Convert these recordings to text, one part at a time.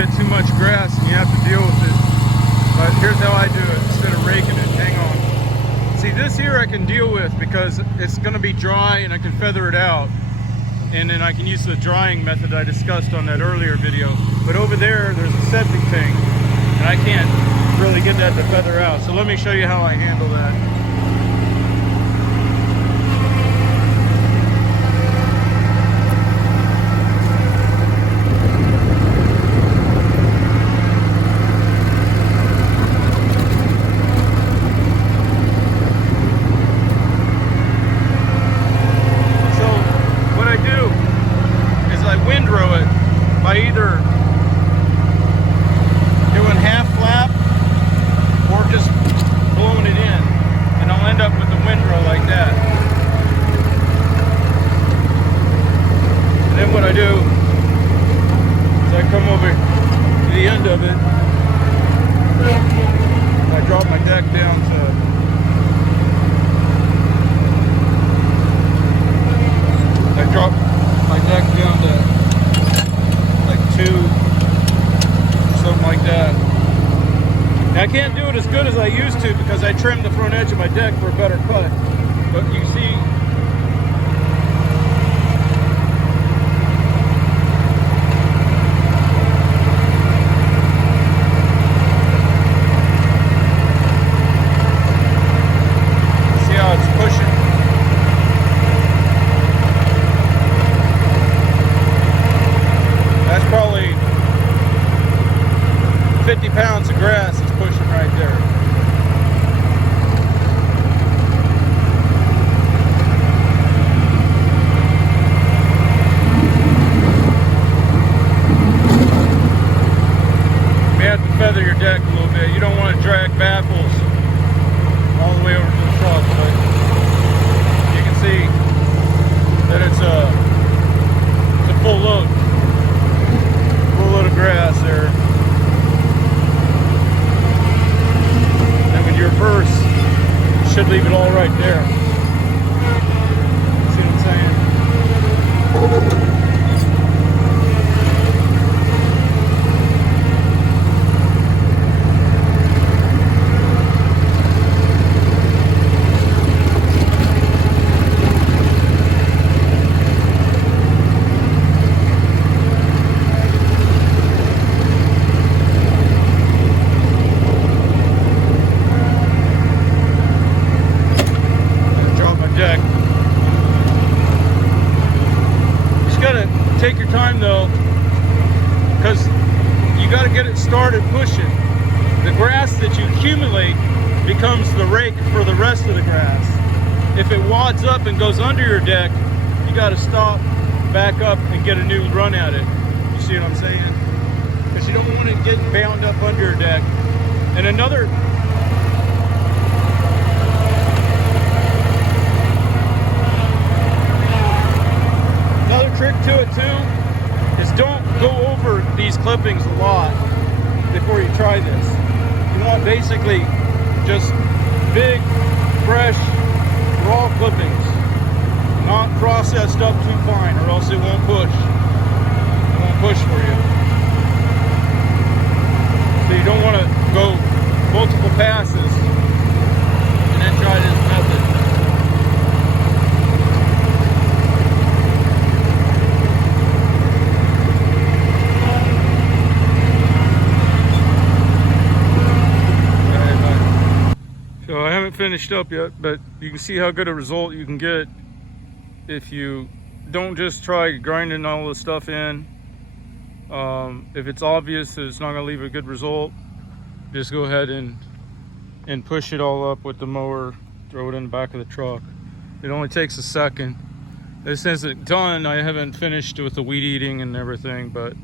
get too much grass and you have to deal with it. But here's how I do it instead of raking it. Hang on. See, this here I can deal with because it's going to be dry and I can feather it out. And then I can use the drying method I discussed on that earlier video. But over there, there's a septic tank, and I can't really get that to feather out. So let me show you how I handle that. By either doing half flap or just blowing it in, and I'll end up with a windrow like that. And then what I do is I come over to the end of it, and I drop my deck down to something like that. Now, I can't do it as good as I used to because I trimmed the front edge of my deck for a better cut. But you see, how it's pushing. That's probably 50 pounds of grass it's pushing right there. You may have to feather your deck a little bit. You don't want to drag baffles all the way over to the truck, but you can see that it's a full load. Full load of grass there. And with your reverse, you should leave it all right there. See what I'm saying? Take your time though, because you got to get it started pushing. The grass that you accumulate becomes the rake for the rest of the grass. If it wads up and goes under your deck, you got to stop, back up, and get a new run at it. You see what I'm saying? Because you don't want it getting bound up under your deck. And another trick to it too is don't go over these clippings a lot before you try this. You want basically just big, fresh, raw clippings, not processed up too fine, or else it won't push. It won't push for you. So you don't want to go multiple passes and then try this method. So I haven't finished up yet, but you can see how good a result you can get if you don't just try grinding all the stuff in. If it's obvious that it's not going to leave a good result, just go ahead and push it all up with the mower, throw it in the back of the truck. It only takes a second. This isn't done. I haven't finished with the weed eating and everything, but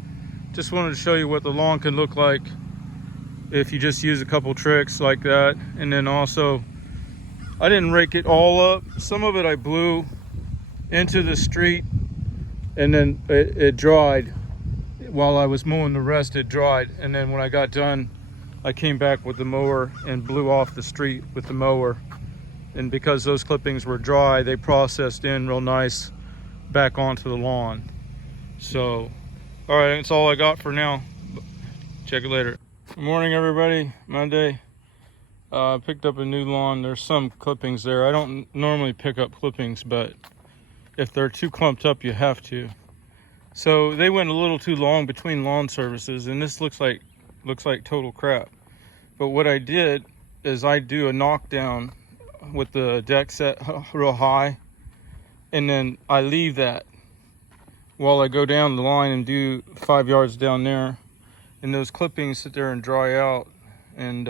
just wanted to show you what the lawn can look like if you just use a couple tricks like that. And then also, I didn't rake it all up. Some of it I blew into the street, and then it dried. While I was mowing the rest, it dried. And then when I got done, I came back with the mower and blew off the street with the mower. And because those clippings were dry, they processed in real nice back onto the lawn. So, all right, that's all I got for now. Check it later. Good morning, everybody. Monday. Picked up a new lawn. There's some clippings there. I don't normally pick up clippings, but if they're too clumped up, you have to. So they went a little too long between lawn services, and this looks like total crap. But what I did is I do a knockdown with the deck set real high, and then I leave that while I go down the line and do 5 yards down there, and those clippings sit there and dry out, and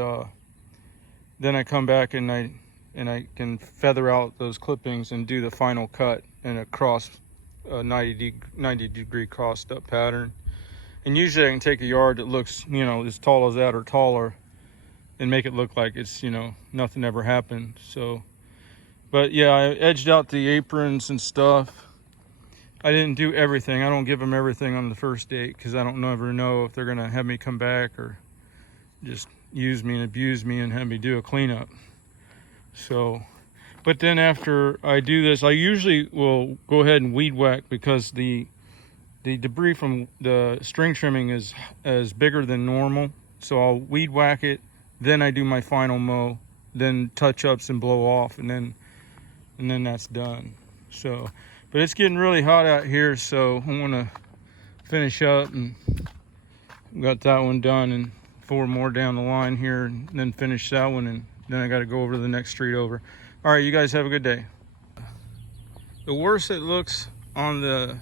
then I come back and I can feather out those clippings and do the final cut in a cross 90 degree crossed up pattern. And usually I can take a yard that looks, as tall as that or taller, and make it look like it's, nothing ever happened. So, but yeah, I edged out the aprons and stuff. I didn't do everything. I don't give them everything on the first date because I don't ever know if they're gonna have me come back or just use me and abuse me and have me do a cleanup. So, but then after I do this, I usually will go ahead and weed whack because the debris from the string trimming is bigger than normal. So I'll weed whack it, then I do my final mow, then touch ups and blow off, and then that's done. So, but it's getting really hot out here, so I want to finish up, and got that one done and 4 more down the line here, and then finish that one, and then I got to go over to the next street over. All right, you guys have a good day. The worse it looks on the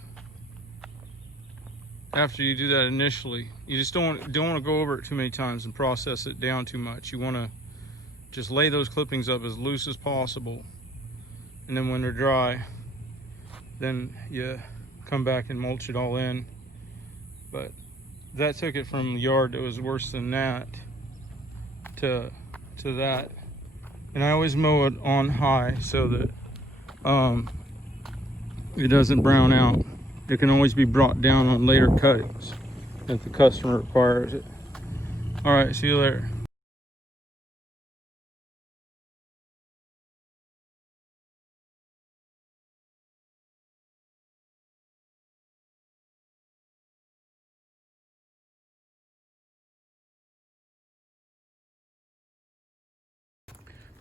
after you do that initially, you just don't want to go over it too many times and process it down too much. You want to just lay those clippings up as loose as possible, and then when they're dry, then you come back and mulch it all in. But that took it from the yard that was worse than that to that. And I always mow it on high so that it doesn't brown out. It can always be brought down on later cuts if the customer requires it. All right, see you later.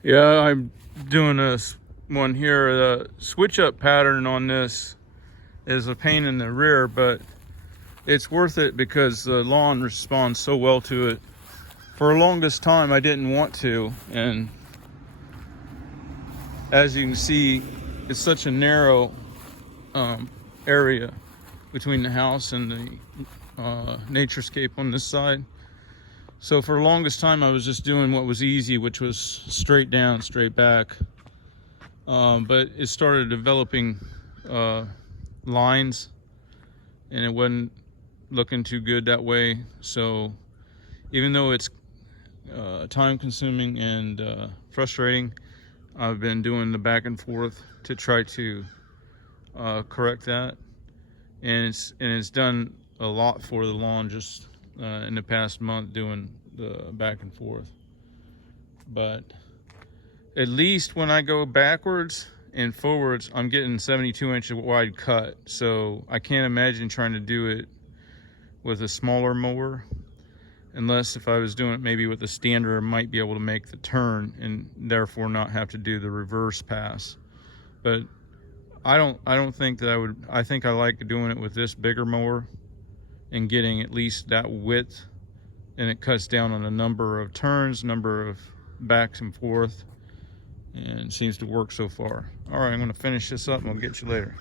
Yeah, I'm doing this one here. The switch up pattern on this is a pain in the rear, but it's worth it because the lawn responds so well to it. For the longest time, I didn't want to, and as you can see, it's such a narrow area between the house and the naturescape on this side. So for the longest time, I was just doing what was easy, which was straight down, straight back. But it started developing lines, and it wasn't looking too good that way. So even though it's time consuming and frustrating, I've been doing the back and forth to try to correct that, and it's done a lot for the lawn just in the past month doing the back and forth. But at least when I go backwards and forwards, I'm getting 72-inch wide cut, so I can't imagine trying to do it with a smaller mower, unless if I was doing it maybe with a standard, I might be able to make the turn and therefore not have to do the reverse pass. But I don't think that I would. I think I like doing it with this bigger mower and getting at least that width, and it cuts down on the number of turns, number of backs and forth, and seems to work so far. All right, I'm going to finish this up and I'll get you later.